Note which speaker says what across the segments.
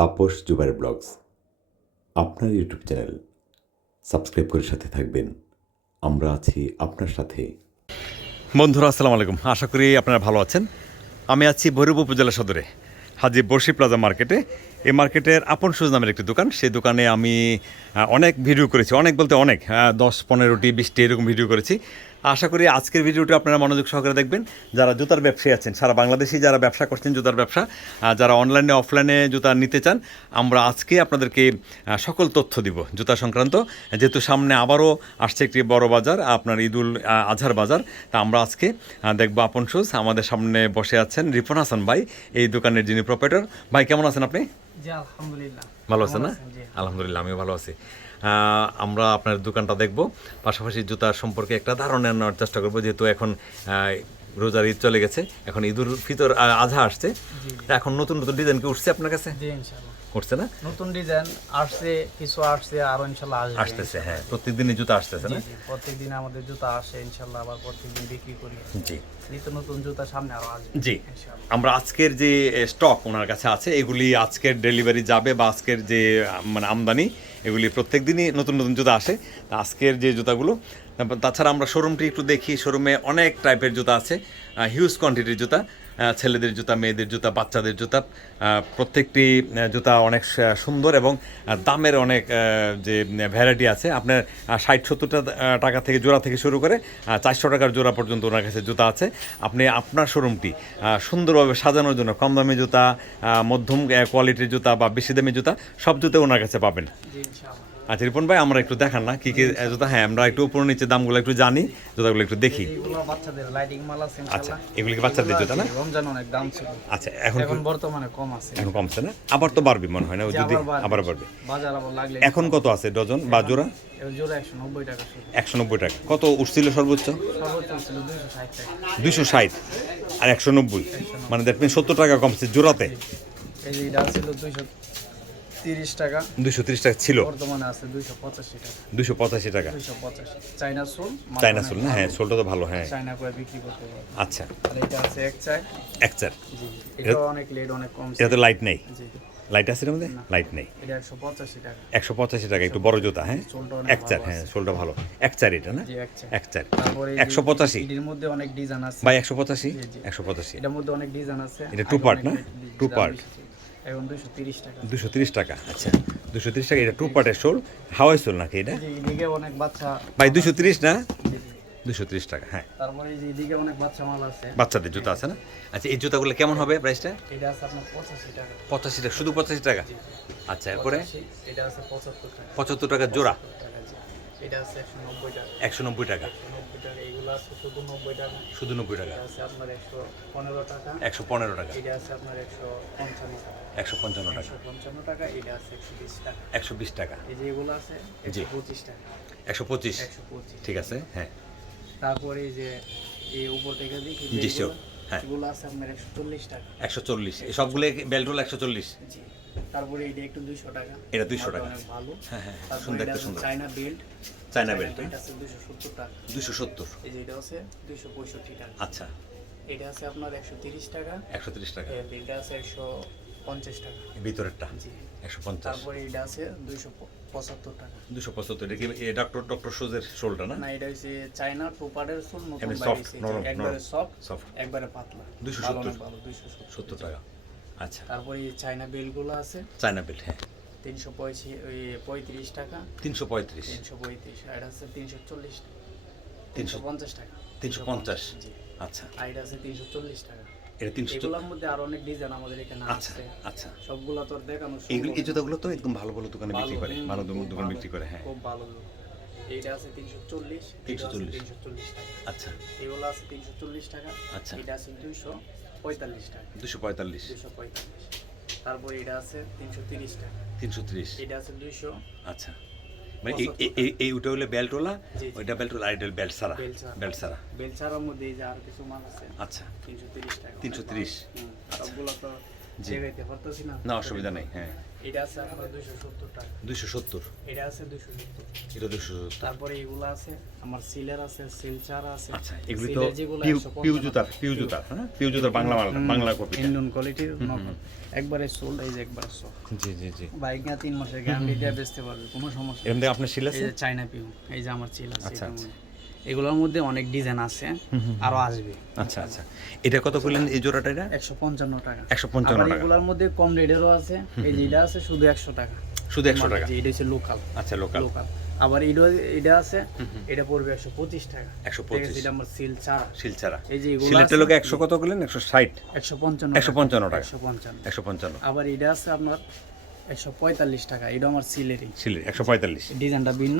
Speaker 1: Tapas Zubair blogs. আপনার YouTube channel subscribe করে সাথে থাকবেন। আমরা আছি আপনার সাথে।
Speaker 2: বন্ধুরা, আসসালামু আলাইকুম। আশা করি আপনারা ভালো আছেন। আমি আছি ভৈরব উপজেলা সদরে, হাজি বর্ষি প্লাজা মার্কেটে। এই মার্কেটের আপন সুজ নামের একটি দোকান। সেই দোকানে আমি অনেক ভিডিও করেছি। অনেক বলতে অনেক দশ, পনেরোটি, বিশটি এরকম ভিডিও করেছি। আশা করি আজকের ভিডিওটি আপনারা মনোযোগ সহকারে দেখবেন। যারা জুতার ব্যবসায়ী আছেন সারা বাংলাদেশে যারা ব্যবসা করছেন জুতার ব্যবসা যারা অনলাইনে অফলাইনে জুতা নিতে চান আমরা আজকে আপনাদেরকে সকল তথ্য দিব জুতা সংক্রান্ত। যেহেতু সামনে আবারও আসছে একটি বড় বাজার আপনার ঈদুল আজহার বাজার তা আমরা আজকে দেখব আপন শুজ। আমাদের সামনে বসে আছেন রিপন হাসান ভাই এই দোকানের যিনি প্রোপাইটার ভাই কেমন আছেন আপনি?
Speaker 3: আলহামদুলিল্লাহ।
Speaker 2: ভালো আছেন না? আলহামদুলিল্লাহ আমিও ভালো আছি। আমরা আপনার দোকানটা দেখব। পাশাপাশি জুতা সম্পর্কে একটা ধারণা নেওয়ার চেষ্টা করব যেহেতু এখন আহ, রোজার ঈদ চলে গেছে। এখন ঈদুল ফিতর আজহা আসছে। তা এখন নতুন নতুন ডিজাইন কি উঠছে আপনার কাছে? উঠছে না?
Speaker 3: নতুন ডিজাইন আসছে কিছু আসছে আরও ইনশাআল্লাহ আসবে।
Speaker 2: আসতেছে হ্যাঁ। প্রত্যেকদিনই জুতা আসতেছে না?
Speaker 3: প্রত্যেকদিন আমাদের জুতা আসে ইনশাআল্লাহ আবার প্রত্যেকদিন বিক্রি করি।
Speaker 2: জি।
Speaker 3: নিত্য নতুন জুতা সামনে আরও আসবে
Speaker 2: জি। আমরা আজকের যে স্টক ওনার কাছে আছে এগুলি আজকের ডেলিভারি যাবে বা আজকের যে মানে আমদানি এগুলি প্রত্যেক দিনই নতুন নতুন জুতা আসে। তা আজকের যে জুতাগুলো তাছাড়া আমরা শোরুমটি একটু দেখি শোরুমে অনেক টাইপের জুতা আছে হিউজ কোয়ান্টিটির জুতা। ছেলেদের জুতা, মেয়েদের জুতা, বাচ্চাদের জুতা প্রত্যেকটি জুতা অনেক সুন্দর এবং দামের অনেক যে ভ্যারাইটি আছে। আপনার ষাট, সত্তরটা টাকা থেকে জোড়া থেকে শুরু করে চারশো টাকার জোড়া পর্যন্ত ওনার কাছে জুতা আছে। আপনি আপনার শোরুমটি সুন্দরভাবে সাজানোর জন্য কম দামি জুতা মধ্যম কোয়ালিটির জুতা বা বেশি দামি জুতা সব জুতা ওনার কাছে পাবেন। আচ্ছা রিপন ভাই আমরা একটু দেখান না কি কি জুতা হ্যাঁ আমরা একটু উপর নিচে দামগুলো একটু জানি জুতাগুলো একটু দেখি।
Speaker 3: বাচ্চাদের লাইটিং মাল আছে
Speaker 2: আচ্ছা এগুলি কি বাচ্চাদের জুতা না?
Speaker 3: রমজান অনেক দাম ছিল।
Speaker 2: আচ্ছা এখন
Speaker 3: এখন বর্তমানে কম আছে।
Speaker 2: এখন কমছে না? আবার তো বাড়বে মনে হয় না যদি
Speaker 3: আবার বাড়বে। বাজার আবার লাগলে
Speaker 2: এখন কত আছে ডজন বা জোড়া?
Speaker 3: জোড়া একশো নব্বই টাকা
Speaker 2: টাকা। কত উঠছিল সর্বোচ্চ?
Speaker 3: সর্বোচ্চ ছিল টাকা।
Speaker 2: আর একশো নব্বই। মানে দ্যাট মিন সত্তর টাকা কমছে জোড়াতে।
Speaker 3: এই যে এটা ছিল দুইশো তিরিশ টাকা।
Speaker 2: দুইশো তিরিশ টাকা ছিল।
Speaker 3: বর্তমানে আছে দুইশো পঁচাশি টাকা।
Speaker 2: দুইশো পঁচাশি টাকা।
Speaker 3: দুইশো পঁচাশি। চাইনা সোল
Speaker 2: চাইনা চুল না? হ্যাঁ চুলটা তো ভালো হ্যাঁ।
Speaker 3: চাইনা করে বিক্রি করতে
Speaker 2: আচ্ছা।
Speaker 3: আর এটা আছে এক চাই
Speaker 2: এক চার।
Speaker 3: জি এটা অনেক লেট অনেক কম
Speaker 2: এটা তো লাইট নেই?
Speaker 3: জি।
Speaker 2: লাইট আছে এর মধ্যে? লাইট নেই।
Speaker 3: এটা একশো পঁচাশি টাকা।
Speaker 2: একশো পঁচাশি টাকা একটু বড় জুতা হ্যাঁ?
Speaker 3: অনেক
Speaker 2: এক চার হ্যাঁ চুলটা ভালো। এক চার এটা না?
Speaker 3: জি এক
Speaker 2: চার।
Speaker 3: তারপরে
Speaker 2: একশো পঁচাশি?
Speaker 3: এটির মধ্যে অনেক ডিজাইন আছে। জি।
Speaker 2: একশো পঁচাশি।
Speaker 3: এটার মধ্যে অনেক ডিজাইন আছে।
Speaker 2: এটা part
Speaker 3: অনেক
Speaker 2: না?
Speaker 3: বেশি ছিল। এখন দুইশো তিরিশ টাকা।
Speaker 2: দুশো তিরিশ টাকা আচ্ছা। দুশো তিরিশ টাকা এটা টু পার্টের শোল হাওয়াই শোল নাকি এটা?
Speaker 3: এদিকে অনেক বাচ্চা
Speaker 2: ভাই দুশো তিরিশ না?
Speaker 3: জি, জি।
Speaker 2: দুশো তিরিশ টাকা হ্যাঁ।
Speaker 3: তারপরে এই যে এদিকে অনেক বাচ্চা মাল আছে।
Speaker 2: বাচ্চাদের জুতা আছে না? আচ্ছা এই জুতাগুলো কেমন হবে প্রাইসটা
Speaker 3: এটা আছে আপনার পঁচাশি টাকা।
Speaker 2: পঁচাশি টাকা শুধু পঁচাশি টাকা? আচ্ছা এরপরে?
Speaker 3: এটা আছে পঁচাত্তর টাকা।
Speaker 2: পঁচাত্তর টাকা জোড়া?
Speaker 3: এটা আছে একশো নব্বই টাকা।
Speaker 2: একশো নব্বই টাকা।
Speaker 3: নব্বই আছে শুধু নব্বই টাকা।
Speaker 2: শুধু নব্বই টাকা।
Speaker 3: এটা আছে আপনার একশো পনেরো টাকা।
Speaker 2: একশো পনেরো টাকা।
Speaker 3: এটা আছে আপনার একশো পঞ্চান্ন টাকা।
Speaker 2: একশো পঞ্চান্ন টাকা।
Speaker 3: পঞ্চান্ন টাকা এটা আছে একশো বিশ টাকা।
Speaker 2: একশো বিশ টাকা।
Speaker 3: এই যে এগুলো আছে
Speaker 2: জি।
Speaker 3: পঁচিশ টাকা।
Speaker 2: একশো পঁচিশ।
Speaker 3: একশো পঁচিশ।
Speaker 2: ঠিক আছে হ্যাঁ।
Speaker 3: তারপরে এই যে এই উপর থেকে দেখি
Speaker 2: হ্যাঁ।
Speaker 3: এগুলো আছে আপনার একশো চল্লিশ টাকা।
Speaker 2: একশো চল্লিশ। এই সবগুলো বেল্টুল একশো চল্লিশ?
Speaker 3: জি। তারপরে এটা একটু দুইশো টাকা।
Speaker 2: এটা 200 টাকা।
Speaker 3: ভালো।
Speaker 2: হ্যাঁ হ্যাঁ
Speaker 3: তারপরে
Speaker 2: সুন্দর একটা সুন্দর।
Speaker 3: China belt.
Speaker 2: China belt
Speaker 3: belt আছে দুশো সত্তর টাকা।
Speaker 2: দুশো সত্তর।
Speaker 3: এই যে এটা আছে দুইশো পঁয়ষট্টি টাকা।
Speaker 2: আচ্ছা।
Speaker 3: এটা আছে আপনার একশো তিরিশ টাকা।
Speaker 2: একশো তিরিশ টাকা।
Speaker 3: এর এটা আছে একশো পঞ্চাশ টাকা।
Speaker 2: ভিতরেরটা? একশো পঞ্চাশ।
Speaker 3: তারপরে এটা আছে দুইশো পঁচাত্তর টাকা।
Speaker 2: দুশো পঁচাত্তর এটা কি ডক্টর ডক্টর সুজের শোলটা না?
Speaker 3: না এটা হচ্ছে চায়না নতুন এসেছে।
Speaker 2: নরম,
Speaker 3: একবারে
Speaker 2: নরম।
Speaker 3: সফট একবারে পাতলা।
Speaker 2: 270
Speaker 3: ভালো অনেক ভালো দুইশো সত্তর।
Speaker 2: সত্তর টাকা। আচ্ছা।
Speaker 3: তারপরে চায়না বেলগুলো আছে।
Speaker 2: চায়না বেল্ট হ্যাঁ।
Speaker 3: তিনশো পঁয়ত্রিশ টাকা।
Speaker 2: তিনশো পঁয়ত্রিশ।
Speaker 3: তিনশো পঁয়ত্রিশ আর আছে তিনশো চল্লিশ
Speaker 2: তিনশো
Speaker 3: পঞ্চাশ টাকা।
Speaker 2: তিনশো পঞ্চাশ। আচ্ছা।
Speaker 3: আর আছে তিনশো চল্লিশ টাকা।
Speaker 2: এটা তিনশো
Speaker 3: এগুলোর মধ্যে আর অনেক ডিজাইন আমাদের এখানে
Speaker 2: আচ্ছা
Speaker 3: আছে
Speaker 2: আচ্ছা।
Speaker 3: সবগুলো তোর দেখানো
Speaker 2: এইগুলো এই জুতাগুলো তো একদম ভালো ভালো দোকানে বিক্রি করে ভালো দোকান বিক্রি করে হ্যাঁ।
Speaker 3: খুব ভালো এইটা আছে তিনশো চল্লিশ
Speaker 2: 340
Speaker 3: তিনশো চল্লিশ। টাকা।
Speaker 2: আচ্ছা।
Speaker 3: এগুলো আছে তিনশো চল্লিশ টাকা
Speaker 2: আচ্ছা।
Speaker 3: এটা আছে দুইশো পঁয়তাল্লিশ টাকা।
Speaker 2: দুশো পঁয়তাল্লিশ।
Speaker 3: দুইশো পঁয়তাল্লিশ। তারপর এটা আছে তিনশো তিরিশ টাকা।
Speaker 2: তিনশো ত্রিশ।
Speaker 3: এটা আছে দুইশো
Speaker 2: আচ্ছা। মানে এই- ওটা হলো বেল্টওয়ালা
Speaker 3: জি।
Speaker 2: ওইটা বেল্টওয়ালা আর এটা বেল্ট সারা
Speaker 3: বেল্ট
Speaker 2: সারা।
Speaker 3: মধ্যে এই যে আর কিছু মাল আছে
Speaker 2: আচ্ছা।
Speaker 3: তিনশো তিরিশ টাকা।
Speaker 2: 330
Speaker 3: হুম, সবগুলো তো না
Speaker 2: অসুবিধা নেই হ্যাঁ।
Speaker 3: এটা আছে আপনার দুইশো সত্তর টাকা।
Speaker 2: দুইশো সত্তর?
Speaker 3: এটা আছে দুইশো সত্তর।
Speaker 2: এটা দুশো সত্তর।
Speaker 3: তারপরে এগুলো আছে আমার সিলার আছে সিলচার আছে।
Speaker 2: আচ্ছা এগুলি তো পিউ জুতার পিউ জুতার হ্যাঁ? পিউ জুতার বাংলা মাল বাংলা কপি
Speaker 3: ইন্ডিয়ান কোয়ালিটির একবারে সোল্ড এই যে একবারে
Speaker 2: জি জি জি।
Speaker 3: বাইক না তিন মাসের গ্যারান্টি দিয়ে বেচতে পারবে কোনো সমস্যা।
Speaker 2: আপনার আছে?
Speaker 3: পিউ এই যে আমার চিল আছে
Speaker 2: আচ্ছা।
Speaker 3: এগুলোর মধ্যে অনেক ডিজাইন আছে আরও আসবে।
Speaker 2: আচ্ছা আচ্ছা। এটা কত করলেন এই জোড়াটা এটা?
Speaker 3: একশো পঞ্চান্ন টাকা।
Speaker 2: একশো পঞ্চান্ন
Speaker 3: আবার
Speaker 2: টাকা।
Speaker 3: এগুলোর মধ্যে কম রেটেরও আছে। এই যে এটা আছে শুধু একশো টাকা।
Speaker 2: শুধু একশো টাকা।
Speaker 3: যে এটা হচ্ছে লোকাল
Speaker 2: আচ্ছা লোকাল
Speaker 3: লোকাল আবার এটা এটা আছে এটা পড়বে একশো পঁচিশ টাকা।
Speaker 2: 125
Speaker 3: ঠিক আছে, এটা আমার সিল চারা
Speaker 2: শিলচারা
Speaker 3: এই যে এগুলো
Speaker 2: সিলেটের লোকে একশো কত করলেন? একশো ষাট।
Speaker 3: একশো পঞ্চান্ন
Speaker 2: একশো পঞ্চান্ন টাকা।
Speaker 3: একশো পঞ্চান্ন।
Speaker 2: একশো পঞ্চান্ন।
Speaker 3: আবার এটা আছে আপনার একশো পঁয়তাল্লিশ টাকা এটা আমার সিলেরই
Speaker 2: সিলেট একশো পঁয়তাল্লিশ।
Speaker 3: ডিজাইনটা ভিন্ন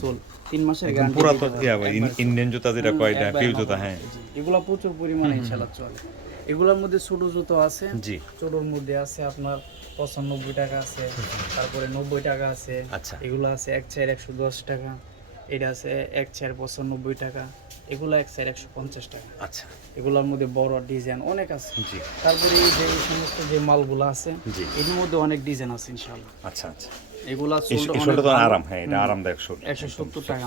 Speaker 3: সোল। তিন মাসের গ্যারান্টি
Speaker 2: পুরা তো ওই ইন- ইন্ডিয়ান জুতা যেটা কয় এটা? পিউ জুতা হ্যাঁ।
Speaker 3: এগুলো প্রচুর পরিমাণে ইনশাল্লাহ চলে। এগুলোর মধ্যে ছোট জুতো আছে
Speaker 2: জি।
Speaker 3: ছোটোর মধ্যে আছে আপনার পঁচানব্বই টাকা আছে তারপরে নব্বই টাকা আছে।
Speaker 2: আচ্ছা।
Speaker 3: এগুলো আছে এক চার একশো দশ টাকা এটা আছে এক চার পঁচানব্বই টাকা। এগুলো এক চার একশো পঞ্চাশ টাকা।
Speaker 2: আচ্ছা।
Speaker 3: এগুলোর মধ্যে বড় ডিজাইন অনেক আছে।
Speaker 2: জি।
Speaker 3: তারপরে এই যে সমস্ত যে মালগুলো আছে
Speaker 2: জি।
Speaker 3: এর মধ্যে অনেক ডিজাইন আছে ইনশাল্লাহ
Speaker 2: আচ্ছা আচ্ছা।
Speaker 3: এগুলা
Speaker 2: তো আরাম হ্যাঁ এটা আরামদায়ক শোল
Speaker 3: একশো সত্তর টাকা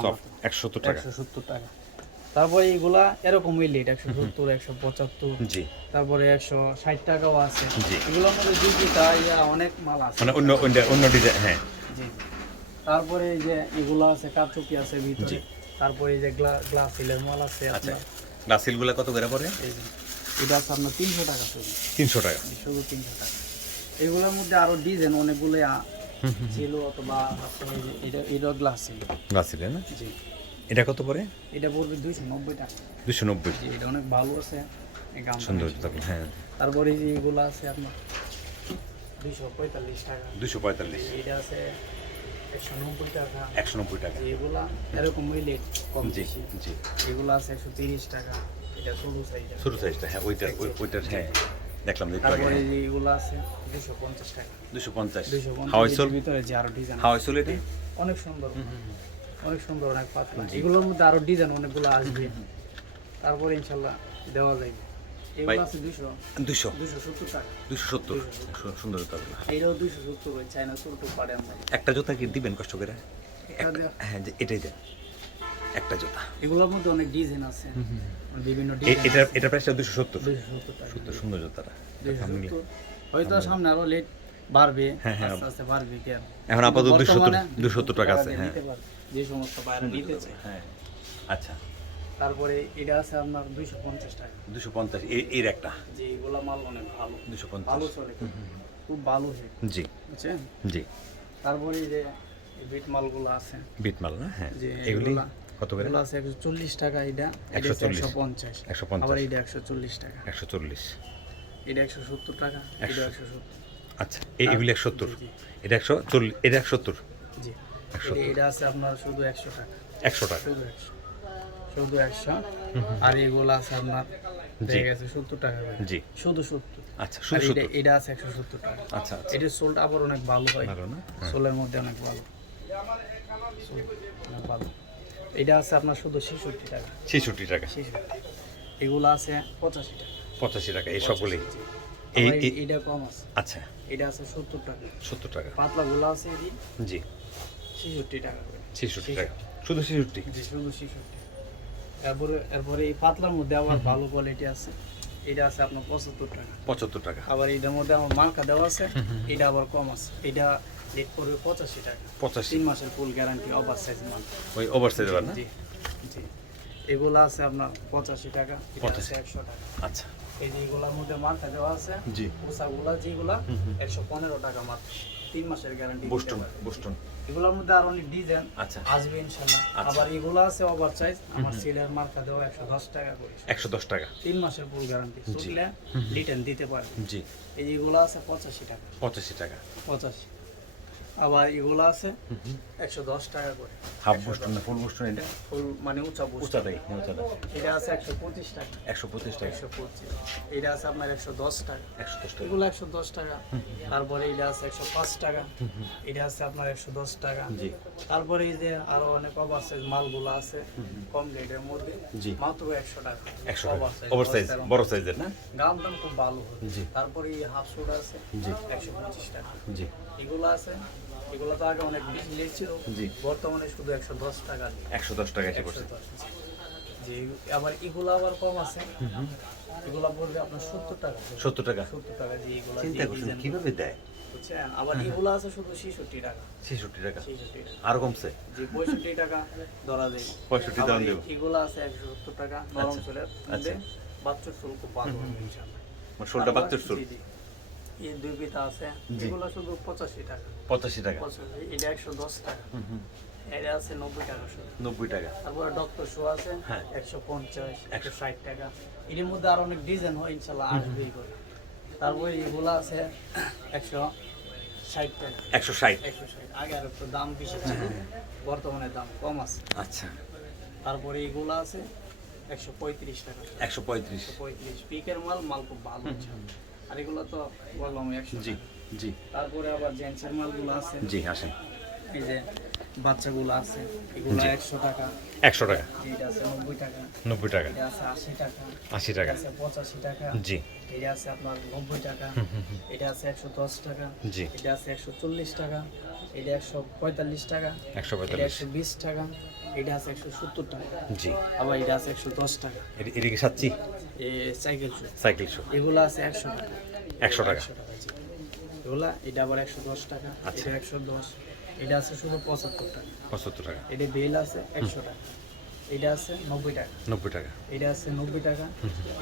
Speaker 2: একশো সত্তর টাকা।
Speaker 3: একশো সত্তর টাকা। তারপরে এইগুলা এরকমই লেট একশো সত্তর একশো পঁচাত্তর।
Speaker 2: জি।
Speaker 3: তারপরে একশো ষাট টাকাও আছে।
Speaker 2: জি।
Speaker 3: এগুলোর মধ্যে দুটা ইয়া অনেক মাল আছে।
Speaker 2: মানে অন্য অন্য অন্য ডিজাইন হ্যাঁ।
Speaker 3: জি। তারপরে এই যে এগুলো আছে কারচুপি আছে ভিতরে। তারপরে এই যে গ্লাস সিলের মাল আছে
Speaker 2: আচ্ছা।
Speaker 3: আপনার।
Speaker 2: গ্লাসিলগুলো কত করে পড়ে?
Speaker 3: এটা আছে আপনার তিনশো টাকা শুধু
Speaker 2: তিনশো টাকা।
Speaker 3: শুধু তিনশো টাকা। এগুলোর মধ্যে আরও ডিজাইন অনেকগুলো ছিল অথবা এটা এটা গ্লাস ছিল
Speaker 2: গ্লাসিলে না?
Speaker 3: জি।
Speaker 2: এটা কত পড়ে?
Speaker 3: এটা পড়বে দুইশো নব্বই টাকা।
Speaker 2: দুশো নব্বই।
Speaker 3: এটা অনেক ভালো আছে।
Speaker 2: সুন্দর হ্যাঁ।
Speaker 3: তারপরে এই যে এগুলো আছে আপনার। দুইশো পঁয়তাল্লিশ টাকা।
Speaker 2: দুশো পঁয়তাল্লিশ।
Speaker 3: এটা আছে একশো নব্বই টাকা। এগুলা এরকম লেট কম
Speaker 2: জি জি।
Speaker 3: এগুলো আছে একশো তিরিশ টাকা। এটা ছোটো সাইজ
Speaker 2: ছোটো সাইজটা হ্যাঁ ওইটার ওইটার হ্যাঁ দেখলাম দেখতে আগে
Speaker 3: তারপরে যে এগুলো আছে দুশো পঞ্চাশ টাকা।
Speaker 2: দুশো পঞ্চাশ। হাওয়াই সোল
Speaker 3: ভিতরে যে আরও ডিজাইন
Speaker 2: হাওয়াই সোল এটা
Speaker 3: অনেক সুন্দর। অনেক সুন্দর অনেক পাতলা। এগুলোর মধ্যে আরও ডিজাইন অনেকগুলো আসবে। তারপরে ইনশাল্লাহ দেওয়া যাবে। আছে দুশো।
Speaker 2: দুশো।
Speaker 3: দুশো সত্তর
Speaker 2: দুশো সত্তর। সুন্দর
Speaker 3: এটাও দুশো সত্তর পারে
Speaker 2: একটা জুতা কি দিবেন কষ্ট করে?
Speaker 3: এটা
Speaker 2: হ্যাঁ এটাই দেন। একটা জুতা।
Speaker 3: এগুলোর মধ্যে অনেক ডিজাইন আছে। বিভিন্ন
Speaker 2: এ-
Speaker 3: ডিজাইন
Speaker 2: এটার এটার প্রাইসটা দুশো সত্তর।
Speaker 3: সত্তর
Speaker 2: সুন্দর জুতাটা।
Speaker 3: দুশো হয়তো সামনে আরও লেট বাড়বে।
Speaker 2: হ্যাঁ, হ্যাঁ।
Speaker 3: আস্তে আস্তে বাড়বে কি
Speaker 2: এখন আপাতত 270 270 টাকা আছে, হ্যাঁ।
Speaker 3: যে সমস্ত বাইরে নিতে
Speaker 2: হ্যাঁ। আচ্ছা।
Speaker 3: তারপরে এটা আছে আপনার দুইশো পঞ্চাশ টাকা।
Speaker 2: দুশো পঞ্চাশ এর একটা।
Speaker 3: যে এগুলা মাল অনেক ভালো।
Speaker 2: দুশো
Speaker 3: ভালো
Speaker 2: পঞ্চাশ
Speaker 3: চলে খুব ভালো
Speaker 2: জি।
Speaker 3: বুঝছেন?
Speaker 2: জি।
Speaker 3: তারপরে যে বিট মালগুলো আছে।
Speaker 2: বিটমাল না? হ্যাঁ।
Speaker 3: যে
Speaker 2: এগুলি কত করে?
Speaker 3: আছে একশো চল্লিশ টাকা এটা এটা
Speaker 2: 140
Speaker 3: একশো পঞ্চাশ।
Speaker 2: একশো পঞ্চাশ।
Speaker 3: আবার এটা একশো চল্লিশ টাকা।
Speaker 2: একশো চল্লিশ।
Speaker 3: এটা একশো সত্তর টাকা এটা একশো সত্তর।
Speaker 2: আচ্ছা এগুলি একশো সত্তর।
Speaker 3: জি, জি।
Speaker 2: এটা একশো চল্লিশ এটা একশো সত্তর।
Speaker 3: জি। এটা আছে আপনার শুধু একশো টাকা।
Speaker 2: একশো টাকা।
Speaker 3: শুধু একশো। শুধু একশো। আর এগুলো আছে আপনার সত্তর টাকা
Speaker 2: জি।
Speaker 3: শুধু সত্তর।
Speaker 2: আচ্ছা শুধু
Speaker 3: এটা আছে একশো সত্তর টাকা।
Speaker 2: আচ্ছা আচ্ছা।
Speaker 3: এটার সোলটা আবার অনেক ভালো হয়। সোলের মধ্যে অনেক ভালো। অনেক ভালো। এটা আছে আপনার শুধু ছেষট্টি টাকা।
Speaker 2: ছেষট্টি টাকা।
Speaker 3: এগুলো আছে পঁচাশি টাকা।
Speaker 2: পঁচাশি টাকা এই সবগুলি এই
Speaker 3: এটা কম আছে।
Speaker 2: আচ্ছা।
Speaker 3: এটা আছে সত্তর টাকা।
Speaker 2: সত্তর টাকা।
Speaker 3: পাতলাগুলো আছে
Speaker 2: জি।
Speaker 3: ছেষট্টি টাকা
Speaker 2: ছেষট্টি টাকা। শুধু ছেষট্টি?
Speaker 3: জি শুধু ছেষট্টি। এরপরে এরপরে এই পাতলার মধ্যে আবার ভালো কোয়ালিটি আছে। এটা আছে আপনার পঁচাত্তর টাকা।
Speaker 2: পঁচাত্তর টাকা।
Speaker 3: আবার এটার মধ্যে আমার মার্কা দেওয়া আছে এটা আবার কম আছে। এটা রেট পড়বে পঁচাশি টাকা।
Speaker 2: পঁচাশি।
Speaker 3: তিন মাসের ফুল গ্যারান্টি ওভার সাইজ মাল
Speaker 2: ওই ওভার সাইজ না?
Speaker 3: জি জি এগুলো আছে আপনার পঁচাশি টাকা আছে একশো টাকা।
Speaker 2: আচ্ছা।
Speaker 3: এই যে এগুলোর মধ্যে মার্কা দেওয়া আছে
Speaker 2: জি।
Speaker 3: পোশাকগুলা যেগুলা একশো পনেরো টাকা মাত্র। তিন মাসের গ্যারান্টি
Speaker 2: বুস্টন বুস্টন
Speaker 3: এগুলোর মধ্যে আর অনেক ডিজাইন
Speaker 2: আচ্ছা।
Speaker 3: আসবে ইনশাল্লাহ।
Speaker 2: আচ্ছা।
Speaker 3: আবার এগুলো আছে ওভার সাইজ আমার সিলের মার্কা দেওয়া একশো দশ টাকা করে।
Speaker 2: একশো দশ টাকা।
Speaker 3: তিন মাসের পুরো গ্যারান্টি শুকলে রিটার্ন দিতে পারবে।
Speaker 2: জি।
Speaker 3: এই যেগুলো আছে পঁচাশি টাকা।
Speaker 2: পঁচাশি টাকা।
Speaker 3: পঁচাশি। আবার এগুলো আছে একশো দশ টাকা করে।
Speaker 2: হাফ বুস্টন না ফুল বুস্টন এটা?
Speaker 3: ফুল মানে উঁচা
Speaker 2: উঁচাটাই উঁচাটা।
Speaker 3: এটা আছে একশো পঁচিশ টাকা।
Speaker 2: একশো পঁচিশ টাকা।
Speaker 3: একশো পঁচিশ। এটা আছে আপনার একশো দশ টাকা।
Speaker 2: একশো দশ টাকা।
Speaker 3: এগুলো একশো দশ টাকা। তারপরে এটা আছে একশো পাঁচ টাকা। এটা আছে আপনার একশো দশ টাকা।
Speaker 2: জি।
Speaker 3: তারপরে এই যে আরও অনেক ওভারসাইজ মালগুলো আছে কম রেটের মধ্যে
Speaker 2: জি।
Speaker 3: মাত্র একশো টাকা।
Speaker 2: একশো ওভার সাইজ বড় সাইজের না?
Speaker 3: গাম দাম খুব ভালো।
Speaker 2: জি।
Speaker 3: তারপরে এই হাফ শুট আছে। একশো পঁচিশ টাকা।
Speaker 2: জি।
Speaker 3: এগুলো আছে এগুলো তো আগে অনেক বেশি
Speaker 2: জি।
Speaker 3: বর্তমানে শুধু একশো দশ টাকা
Speaker 2: একশো দশ টাকা এসে পড়ছে।
Speaker 3: যে আবার এগুলো আবার কম আছে। এগুলো পড়বে আপনার সত্তর টাকা।
Speaker 2: সত্তর টাকা।
Speaker 3: সত্তর টাকা যে এগুলো
Speaker 2: চিন্তা করছেন কীভাবে দেয়?
Speaker 3: বুঝছেন? আবার এগুলো আছে শুধু ছেষট্টি টাকা।
Speaker 2: ছেষট্টি টাকা। আরও কমছে?
Speaker 3: যে পঁয়ষট্টি টাকা ধরা যায়।
Speaker 2: পঁয়ষট্টি দাম দেবো।
Speaker 3: এগুলো আছে একশো সত্তর টাকা নরম বাচ্চার চুল ভালো হবে ইনশাআল্লাহ।
Speaker 2: মানে ষোলটা বাচ্চার
Speaker 3: জি। এই দুই পিতা আছে। এগুলো শুধু পঁচাশি টাকা।
Speaker 2: পঁচাশি টাকা।
Speaker 3: এটা একশো দশ টাকা। এটা আছে নব্বই টাকা শুধু।
Speaker 2: নব্বই টাকা।
Speaker 3: তারপরে ডক্টর শো আছে
Speaker 2: হ্যাঁ।
Speaker 3: একশো পঞ্চাশ একশো ষাট টাকা। এর মধ্যে আর অনেক ডিজাইন হয় ইনশাল্লাহ আসবেই করে তারপরে এগুলো আছে একশো ষাট টাকা।
Speaker 2: একশো ষাট।
Speaker 3: একশো ষাট। আগে আর একটু দাম বেশি ছিল। বর্তমানে দাম কম আছে।
Speaker 2: আচ্ছা।
Speaker 3: তারপরে এগুলো আছে একশো পঁয়ত্রিশ টাকা।
Speaker 2: একশো পঁয়ত্রিশ।
Speaker 3: পঁয়ত্রিশ। পিকের মাল মাল খুব ভালো। আর এগুলো তো বললাম একশো
Speaker 2: জি জি।
Speaker 3: তারপরে আবার জেন্টসের মালগুলো আছে।
Speaker 2: জি আসেন।
Speaker 3: এই যে বাচ্চাগুলো আছে এগুলো একশো টাকা।
Speaker 2: একশো টাকা।
Speaker 3: এটা আছে নব্বই টাকা।
Speaker 2: নব্বই টাকা।
Speaker 3: এটা আছে আশি টাকা।
Speaker 2: আশি টাকা।
Speaker 3: আছে পঁচাশি টাকা।
Speaker 2: জি।
Speaker 3: এটা আছে আপনার নব্বই টাকা। এটা আছে একশো দশ টাকা।
Speaker 2: জি।
Speaker 3: এটা আছে একশো চল্লিশ টাকা। এটা একশো পঁয়তাল্লিশ টাকা।
Speaker 2: একশো পঁয়তাল্লিশ।
Speaker 3: একশো বিশ টাকা। এটা আছে একশো সত্তর টাকা।
Speaker 2: জি।
Speaker 3: আবার এটা আছে একশো দশ টাকা।
Speaker 2: এটি- এদিকে সাচ্ছি
Speaker 3: এ সাইকেল শু।
Speaker 2: Cycle show.
Speaker 3: এগুলো আছে একশো টাকা।
Speaker 2: একশো টাকা।
Speaker 3: একশো টাকা এগুলা এটা আবার একশো দশ টাকা।
Speaker 2: আচ্ছা।
Speaker 3: একশো দশ। এটা আছে শুধু পঁচাত্তর টাকা।
Speaker 2: পঁচাত্তর টাকা।
Speaker 3: এটা বেল আছে একশো টাকা। এটা আছে নব্বই টাকা।
Speaker 2: নব্বই টাকা।
Speaker 3: এটা আছে নব্বই টাকা।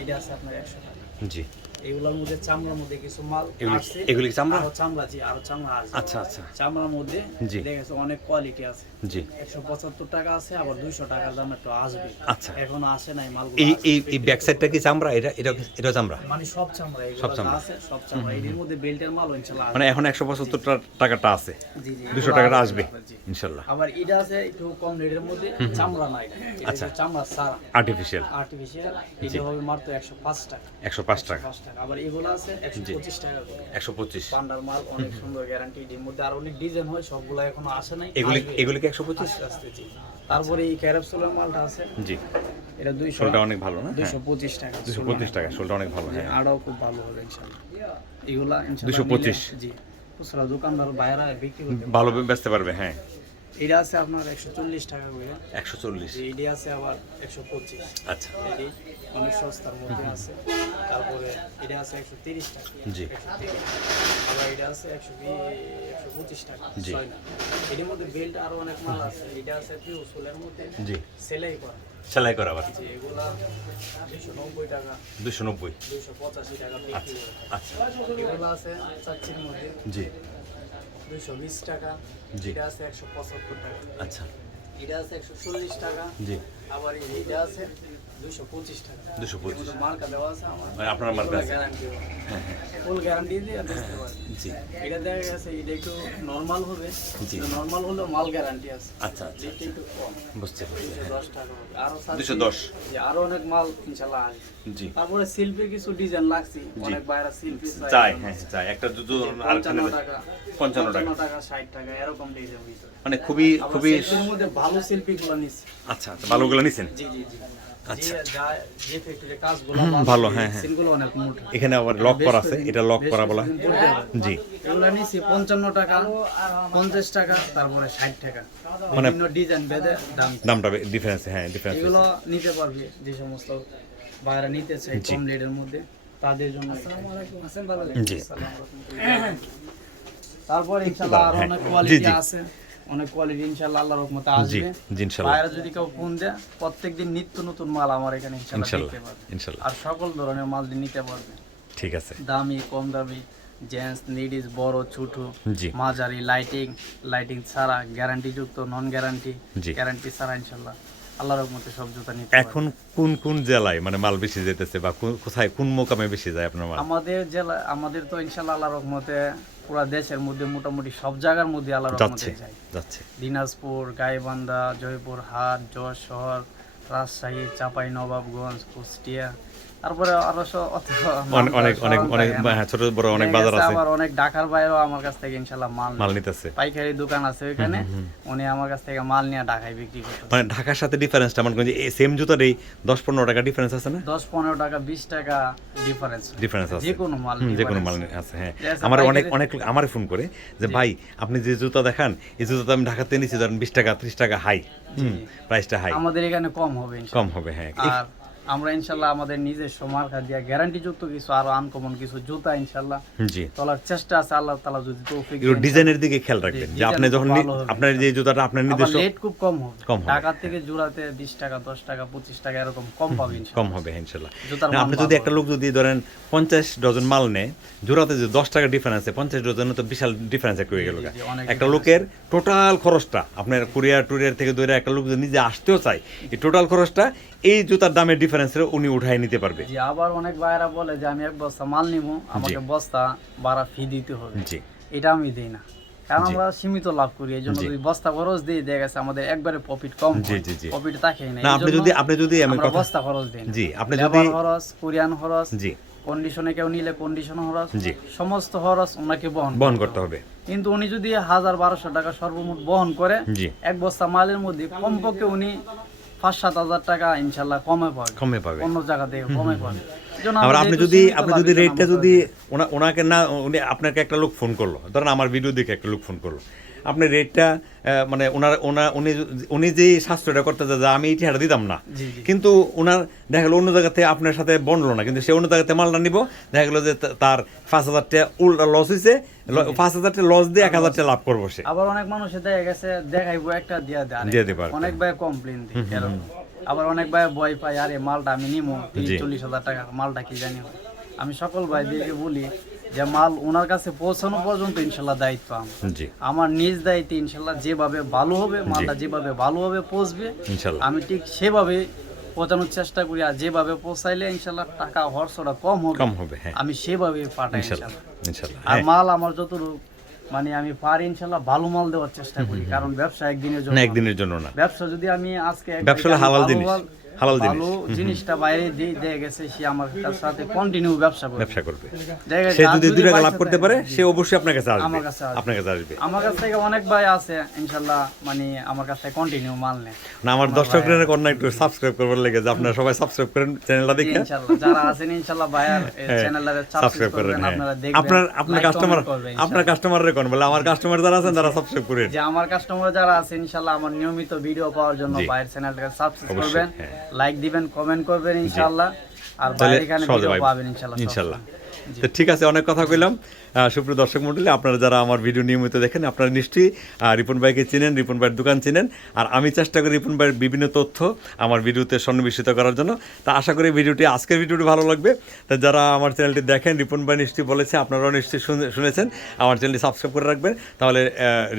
Speaker 3: এটা আছে আপনার একশো টাকা।
Speaker 2: জি।
Speaker 3: এগুলোর মধ্যে চামড়ার মধ্যে কিছু মাল
Speaker 2: এগুলি-
Speaker 3: আসছে।
Speaker 2: এগুলি চামড়া?
Speaker 3: চামড়া জি আরও চামড়া আসবে
Speaker 2: আচ্ছা আচ্ছা।
Speaker 3: চামড়ার মধ্যে। দেখেছে অনেক কোয়ালিটি আছে।
Speaker 2: জি।
Speaker 3: একশো পঁচাত্তর টাকা আছে আবার দুইশো টাকার দাম একটু আসবে।
Speaker 2: আচ্ছা।
Speaker 3: এখনও আসে নাই মালগুলো।
Speaker 2: এই এই এই ব্যাক সাইডটা কি চামড়া? এটা এটা এটা চামড়া?
Speaker 3: মানে সব চামড়া
Speaker 2: সব চামড়া।
Speaker 3: আছে সব চামড়া। এর মধ্যে বেল্টের মাল ইনশাল্লাহ
Speaker 2: মানে এখন একশো পঁচাত্তর টাকাটা আছে।
Speaker 3: জি জি।
Speaker 2: দুশো
Speaker 3: এগুলো
Speaker 2: টাকাটা আসবে।
Speaker 3: জি।
Speaker 2: ইনশাল্লাহ।
Speaker 3: আবার এটা আছে একটু কম রেটের মধ্যে চামড়া নাই।
Speaker 2: আচ্ছা।
Speaker 3: চামড়া সারা।
Speaker 2: আর্টিফিশিয়াল
Speaker 3: আর্টিফিশিয়াল এটা হবে মাত্র একশো পাঁচ টাকা।
Speaker 2: একশো পাঁচ টাকা।
Speaker 3: পাঁচ টাকা আবার এগুলো আছে একশো পঁচিশ টাকা করে।
Speaker 2: একশো পঁচিশ।
Speaker 3: পান্ডার মাল অনেক সুন্দর গ্যারান্টি এর মধ্যে। আর অনেক ডিজাইন হয় সবগুলো এখনও আসে নাই।
Speaker 2: এগুলি এগুলি কি একশো পঁচিশ?
Speaker 3: আস্তে আস্তে জি। তারপরে এই ক্যারাপসুলের মালটা আছে।
Speaker 2: জি।
Speaker 3: এটা দুইশো
Speaker 2: শোলটা অনেক ভালো না? হ্যাঁ।
Speaker 3: দুইশো পঁচিশ টাকা
Speaker 2: দুশো পঁচিশ টাকা। শোলটা অনেক ভালো হ্যাঁ।
Speaker 3: আরও খুব ভালো হবে ইনশাল্লাহ। এগুলা ইনশাল্লাহ
Speaker 2: 225
Speaker 3: জি। খুচরা দোকানদার বাইরা বিক্রি করতে
Speaker 2: ভালো বেচতে পারবে হ্যাঁ।
Speaker 3: এটা আছে আপনার একশো চল্লিশ টাকা করে।
Speaker 2: একশো চল্লিশ।
Speaker 3: যে আছে আবার একশো পঁচিশ।
Speaker 2: আচ্ছা।
Speaker 3: এটি অনেক সস্তার মধ্যে আছে। তারপরে এটা আছে একশো তিরিশ টাকা।
Speaker 2: জি।
Speaker 3: আবার এটা আছে একশো একশো পঁচিশ টাকা।
Speaker 2: জি।
Speaker 3: এটির মধ্যে বেল্ট আরও অনেক মাল আছে। এটা আছে পিউ সোলের মধ্যে?
Speaker 2: জি।
Speaker 3: সেলাই করা।
Speaker 2: সেলাই করা আবার।
Speaker 3: যে এগুলা দুশো নব্বই টাকা।
Speaker 2: দুশো নব্বই।
Speaker 3: দুশো পঁচাশি টাকা বিক্রি
Speaker 2: আচ্ছা।
Speaker 3: এগুলো আছে চাচ্ছির মধ্যে।
Speaker 2: জি।
Speaker 3: দুশো বিশ টাকা। এটা আছে একশো পঁচাত্তর টাকা।
Speaker 2: আচ্ছা।
Speaker 3: এটা আছে একশো চল্লিশ টাকা।
Speaker 2: জি।
Speaker 3: আবার এই- আছে দুশো পঁচিশ টাকা।
Speaker 2: 225
Speaker 3: এর মার্কা দেওয়া আছে আমার।
Speaker 2: মানে আপনার মার্কা আছে?
Speaker 3: গ্যারান্টি ফুল গ্যারান্টি দিয়ে বেচতে পারে
Speaker 2: জি।
Speaker 3: এটা দেখা গেছে এটা একটু নর্মাল হবে।
Speaker 2: জি।
Speaker 3: নর্মাল হলেও মাল গ্যারান্টি আছে।
Speaker 2: আচ্ছা আচ্ছা
Speaker 3: এটা একটু কম।
Speaker 2: বুঝতে পারছি
Speaker 3: দুশো দশ টাকা হবে। আরও
Speaker 2: দুশো দশ।
Speaker 3: যে আরও অনেক মাল ইনশাল্লাহ আসবে।
Speaker 2: জি।
Speaker 3: তারপরে শিল্পের কিছু ডিজাইন লাগছে। অনেক বাইরে শিল্পী
Speaker 2: চাই হ্যাঁ চাই একটা আর
Speaker 3: পঞ্চান্ন টাকা।
Speaker 2: পঞ্চান্ন টাকা।
Speaker 3: ষাট টাকা এরকম ডিজাইন
Speaker 2: মানে খুবই খুবই
Speaker 3: মধ্যে ভালো শিল্পী গুলো নিচ্ছে।
Speaker 2: আচ্ছা আচ্ছা ভালোগুলো নিছেন?
Speaker 3: জি জি জি।
Speaker 2: আচ্ছা।
Speaker 3: যে যা যে ফ্যাক্টরি কাজগুলো
Speaker 2: ভালো, হ্যাঁ, হ্যাঁ।
Speaker 3: সিনগুলো অনেক মোটা।
Speaker 2: এখানে আবার লক করা আছে এটা লক করা বলা জি।
Speaker 3: পঞ্চান্ন টাকা পঞ্চাশ টাকা তারপরে ষাট টাকা।
Speaker 2: মানে
Speaker 3: ডিজাইন বেঁধে দাম।
Speaker 2: দামটা ডিফারেন্স হ্যাঁ ডিফারেন্স
Speaker 3: এগুলো নিতে পারবে যে সমস্ত বাইরে নিতে চাই। কম রেটের মধ্যে তাদের জন্য।
Speaker 2: জি।
Speaker 3: তারপর ইনশাআল্লাহ আর। অনেক কোয়ালিটি আছে। অনেক কোয়ালিটি ইনশাআল্লাহ আল্লাহর রহমতে আসবে।
Speaker 2: জি ইনশাল্লাহ
Speaker 3: বাইরে যদি কেউ ফোন দেয় প্রত্যেকদিন নিত্য নতুন মাল আমার এখানে ইনশাআল্লাহ দেখতে
Speaker 2: ইনশাল্লাহ
Speaker 3: আর সকল ধরনের মাল নিতে পারবে।
Speaker 2: ঠিক আছে।
Speaker 3: দামি কম দামি জেন্টস নিডিস বড় ছোট মাঝারি লাইটিং লাইটিং ছাড়া গ্যারান্টি যুক্ত নন গ্যারান্টি। গ্যারান্টি ছাড়া ইনশাল্লাহ আল্লাহর রহমতে সব জুতা নিতে
Speaker 2: এখন কোন কোন জেলায় মানে মাল বেশি যেতেছে বা কোথায় কোন মোকামে বেশি যায় আপনার মাল?
Speaker 3: আমাদের জেলা আমাদের তো ইনশাআল্লাহ আল্লাহর রহমতে পুরা দেশের মধ্যে মোটামুটি সব জায়গার মধ্যে আল্লাহর রহমতে যায়।
Speaker 2: যাচ্ছে।
Speaker 3: দিনাজপুর গাইবান্ধা জয়পুর হাট যশোর রাজশাহী চাপাই নবাবগঞ্জ কুষ্টিয়া তারপরে আরও
Speaker 2: অনেক অনেক অনেক হ্যাঁ ছোট বড় অনেক বাজার আছে।
Speaker 3: আবার অনেক ঢাকার বাইরেও আমার কাছ থেকে ইনশাল্লাহ মাল
Speaker 2: মাল নিতেছে।
Speaker 3: পাইকারি দোকান আছে ওইখানে। উনি আমার কাছ থেকে মাল নিয়ে ঢাকায় বিক্রি করতে
Speaker 2: মানে ঢাকার সাথে ডিফারেন্সটা মনে যে সেম জুতারই দশ পনেরো টাকা ডিফারেন্স আছে না?
Speaker 3: দশ পনেরো টাকা বিশ টাকা ডিফারেন্স
Speaker 2: ডিফারেন্স আছে।
Speaker 3: যে কোনো মাল
Speaker 2: যে কোনো মাল আছে হ্যাঁ। আমার অনেক অনেক আমার ফোন করে যে ভাই আপনি যে জুতা দেখান এই জুতা আমি ঢাকাতে নিচ্ছি ধরেন বিশ টাকা ত্রিশ টাকা হাই হুম প্রাইসটা হাই
Speaker 3: আমাদের এখানে কম হবে
Speaker 2: কম হবে হ্যাঁ।
Speaker 3: আর আমরা ইনশাল্লাহ আমাদের মার্কা দিয়া গ্যারান্টি যুক্ত কিছু আরও আনকমন কিছু জুতা ইনশাল্লাহ
Speaker 2: জি।
Speaker 3: তোলার চেষ্টা আছে আল্লাহ তালা যদি তৌফিক দেন।
Speaker 2: ডিজাইনের দিকে খেয়াল রাখবেন যে আপনি যখন। আপনার যে জুতাটা আপনার নিজস্ব
Speaker 3: লেট খুব কম হবে। ঢাকা থেকে জোড়াতে বিশ টাকা দশ টাকা পঁচিশ টাকা এরকম কম পাবে
Speaker 2: কম হবে ইনশাল্লাহ।
Speaker 3: জুতার
Speaker 2: আপনি যদি একটা লোক যদি ধরেন পঞ্চাশ ডজন মাল নেয় জোড়াতে যে দশ টাকা ডিফারেন্স আছে পঞ্চাশ ডজনে তো বিশাল ডিফারেন্স হয়ে গেল একটা লোকের টোটাল খরচটা আপনার কুরিয়ার টুরিয়ার থেকে ধরে একটা লোক যদি নিজে আসতেও চায় এই টোটাল খরচটা এই জুতার দামের উনি উঠাই নিতে পারবে।
Speaker 3: জি আবার অনেক ভাইয়েরা বলে যে আমি এক বস্তা মাল নিব আমাকে বস্তা ভাড়া ফি দিতে হবে।
Speaker 2: জি।
Speaker 3: এটা আমি দিই না। কারণ আমরা সীমিত লাভ করি এই জন্য যদি বস্তা খরচ দিই দেখা গেছে আমাদের একবারে প্রফিট কম
Speaker 2: জি, জি, জি।
Speaker 3: প্রফিট তাকেই না।
Speaker 2: আপনি যদি আপনি যদি আমি
Speaker 3: বস্তা খরচ দিই না।
Speaker 2: জি আপনি যদি
Speaker 3: খরচ কোরিয়ান খরচ
Speaker 2: জি।
Speaker 3: কন্ডিশনে কেউ নিলে কন্ডিশন খরচ
Speaker 2: জি।
Speaker 3: সমস্ত খরচ ওনাকে বহন
Speaker 2: বহন করতে হবে।
Speaker 3: কিন্তু উনি যদি হাজার বারোশো টাকা সর্বমোট বহন করে এক বস্তা মালের মধ্যে কমপক্ষে উনি পাঁচ সাত হাজার টাকা ইনশাল্লাহ কমে পাবে।
Speaker 2: কমে পাবে।
Speaker 3: অন্য জায়গা থেকে কমে পাবে।
Speaker 2: আবার আপনি যদি আপনি যদি রেটটা যদি ওনাকে না উনি আপনাকে একটা লোক ফোন করল। ধরেন আমার ভিডিও দেখে একটা লোক ফোন করল। আপনি রেটটা মানে ওনার ওনা উনি উনি যে সাশ্রয়টা করতে চায় যে আমি এই টাকাটা দিতাম না। কিন্তু ওনার দেখা গেলো অন্য জায়গাতে আপনার সাথে বনলো না। কিন্তু সে অন্য জায়গাতে মালটা নিব। দেখা গেলো যে তার পাঁচ হাজার টাকা উল্টা লস হয়েছে পাঁচ হাজার টাকা লস দিয়ে এক হাজার টাকা লাভ করব সে।
Speaker 3: আবার অনেক মানুষে দেখা গেছে দেখাইবো একটা দিয়া দেয়। অনেক ভাই কমপ্লেন দিই আবার অনেক ভাই ভয় পায় আরে মালটা আমি নিমো তিরিশ চল্লিশ হাজার টাকা মালটা কি জানি। আমি সকল ভাইদেরকে বলি যে মাল ওনার কাছে পৌঁছানো পর্যন্ত ইনশাল্লাহ দায়িত্ব আমার। নিজ দায়িত্বে ইনশাল্লাহ যেভাবে ভালো হবে মালটা যেভাবে ভালোভাবে পৌঁছবে।
Speaker 2: ইনশাল্লাহ।
Speaker 3: আমি ঠিক সেভাবে পৌঁছানোর চেষ্টা করি আর যেভাবে পৌঁছাইলে ইনশাল্লাহ টাকা খরচটা কম হবে।
Speaker 2: কম হবে হ্যাঁ।
Speaker 3: আমি সেভাবে পাঠাই
Speaker 2: ইনশাল্লাহ
Speaker 3: আর
Speaker 2: হ্যাঁ।
Speaker 3: মাল আমার যতটুকু মানে আমি পারি ইনশাল্লাহ ভালো মাল দেওয়ার চেষ্টা করি কারণ ব্যবসা একদিনের জন্য।
Speaker 2: একদিনের জন্য না।
Speaker 3: ব্যবসা যদি আমি আজকে
Speaker 2: ব্যবসা হালাল জিনিস। হালাল জিনিস।
Speaker 3: ভালো জিনিসটা বাইরে দিয়ে গেছে সে আমার তার সাথে কন্টিনিউ ব্যবসা করবে।
Speaker 2: ব্যবসা করবে। সে যদি দুই টাকা লাভ করতে পারে সে অবশ্যই আপনার কাছে আসবে।
Speaker 3: আমার কাছে
Speaker 2: আপনার কাছে আসবে।
Speaker 3: আমার কাছ থেকে অনেক ভাই আছে ইনশাল্লাহ মানে আমার কাছে কন্টিনিউ মাল নেয়।
Speaker 2: না আমার কন্যা একটু সাবস্ক্রাইব করবার লেগে যে আপনারা সবাই সাবস্ক্রাইব করেন চ্যানেলটা দেখে।
Speaker 3: ইনশাল্লাহ যারা আছেন ইনশাল্লাহ ভাইয়ার চ্যানেলে
Speaker 2: সাবস্ক্রাইব
Speaker 3: সাবস্ক্রাইব
Speaker 2: করেন।
Speaker 3: আপনারা দেখবেন
Speaker 2: আপনার আপনার কাস্টমার আপনার কাস্টমারের কোন বলে আমার কাস্টমার যারা আছেন তারা সাবস্ক্রাইব করেন।
Speaker 3: যে আমার কাস্টমার যারা আছে ইনশাল্লাহ আমার নিয়মিত ভিডিও পাওয়ার জন্য। বাইরের চ্যানেলটাকে সাবস্ক্রাইব করবেন।
Speaker 2: হ্যাঁ।
Speaker 3: লাইক দিবেন কমেন্ট করবেন ইনশাল্লাহ আর বাইরে এখানে ভিডিও পাবেন ইনশাল্লাহ। জি।
Speaker 2: তো ঠিক আছে অনেক কথা কইলাম। সুপ্রিয় দর্শক মন্ডলী আপনারা যারা আমার ভিডিও নিয়মিত দেখেন আপনারা নিশ্চয়ই রিপন ভাইকে চিনেন রিপন ভাইয়ের দোকান চিনেন। আর আমি চেষ্টা করি রিপন ভাইয়ের বিভিন্ন তথ্য আমার ভিডিওতে সন্নিবেশিত করার জন্য। তা আশা করি ভিডিওটি আজকের ভিডিওটি ভালো লাগবে। তা যারা আমার চ্যানেলটি দেখেন রিপন ভাই নিশ্চয়ই বলেছে আপনারাও নিশ্চয়ই শুনেছেন। আমার চ্যানেলটি সাবস্ক্রাইব করে রাখবেন তাহলে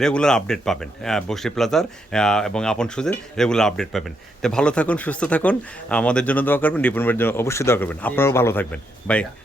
Speaker 2: রেগুলার আপডেট পাবেন। বসি প্লাজার এবং আপন সুজের রেগুলার আপডেট পাবেন। তো ভালো থাকুন সুস্থ থাকুন। আমাদের জন্য দোয়া করবেন রিপন ভাইয়ের জন্য অবশ্যই দোয়া করবেন। আপনারাও ভালো থাকবেন। বাই